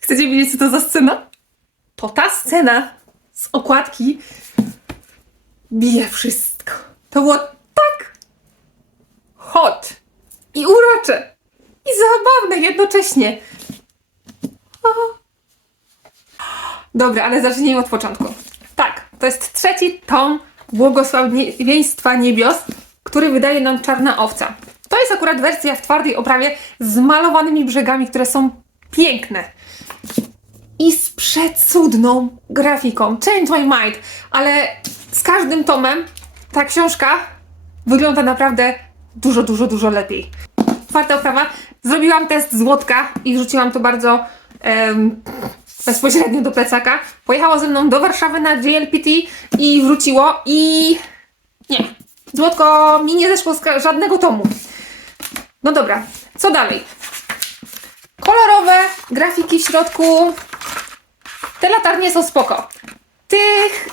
Chcecie wiedzieć, co to za scena? To ta scena z okładki bije wszystko. To było tak hot i urocze i zabawne jednocześnie. Dobra, ale zacznijmy od początku. Tak, to jest trzeci tom Błogosławieństwa Niebios, który wydaje nam Czarna Owca. To jest akurat wersja w twardej oprawie z malowanymi brzegami, które są piękne. I z przecudną grafiką. Change my mind. Ale z każdym tomem ta książka wygląda naprawdę dużo, dużo, dużo lepiej. Twarda oprawa. Zrobiłam test złotka i wrzuciłam to bardzo em, bezpośrednio do plecaka. Pojechała ze mną do Warszawy na JLPT i wróciło i nie. Złotko mi nie zeszło z żadnego tomu. No dobra, co dalej? Kolorowe grafiki w środku. Latarnie są spoko. Tych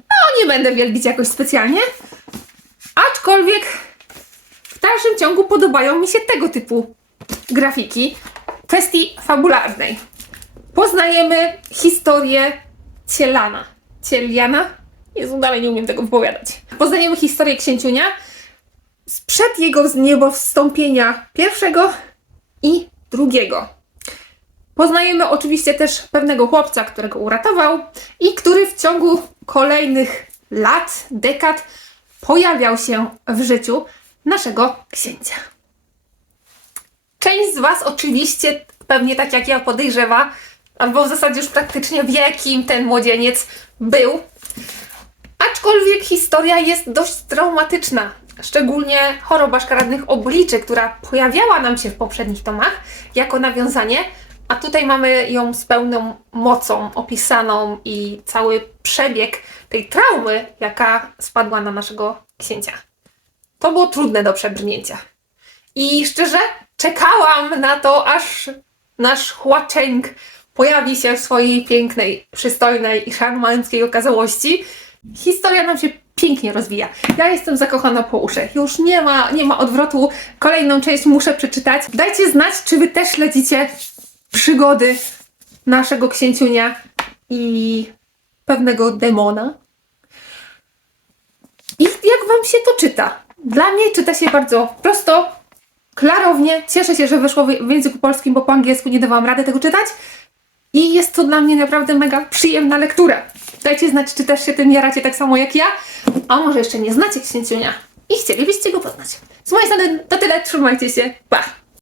no nie będę wielbić jakoś specjalnie. Aczkolwiek w dalszym ciągu podobają mi się tego typu grafiki kwestii fabularnej. Poznajemy historię Cielana. Cieliana? Jezu, dalej nie umiem tego wypowiadać. Poznajemy historię księciunia sprzed jego z niebowstąpienia pierwszego i drugiego. Poznajemy oczywiście też pewnego chłopca, którego uratował i który w ciągu kolejnych lat, dekad pojawiał się w życiu naszego księcia. Część z Was oczywiście, pewnie tak jak ja podejrzewa, albo w zasadzie już praktycznie wie, kim ten młodzieniec był. Aczkolwiek historia jest dość traumatyczna. Szczególnie choroba szkaradnych obliczy, która pojawiała nam się w poprzednich tomach jako nawiązanie, a tutaj mamy ją z pełną mocą opisaną i cały przebieg tej traumy, jaka spadła na naszego księcia. To było trudne do przebrnięcia. I szczerze, czekałam na to, aż nasz chłaczęk pojawi się w swojej pięknej, przystojnej i szarmanckiej okazałości. Historia nam się pięknie rozwija. Ja jestem zakochana po uszy. Już nie ma, nie ma odwrotu. Kolejną część muszę przeczytać. Dajcie znać, czy wy też śledzicie przygody naszego księciunia i pewnego demona. I jak wam się to czyta? Dla mnie czyta się bardzo prosto, klarownie. Cieszę się, że wyszło w języku polskim, bo po angielsku nie dawałam rady tego czytać. I jest to dla mnie naprawdę mega przyjemna lektura. Dajcie znać, czy też się tym jaracie tak samo jak ja, a może jeszcze nie znacie księciunia i chcielibyście go poznać. Z mojej strony to tyle, trzymajcie się, pa!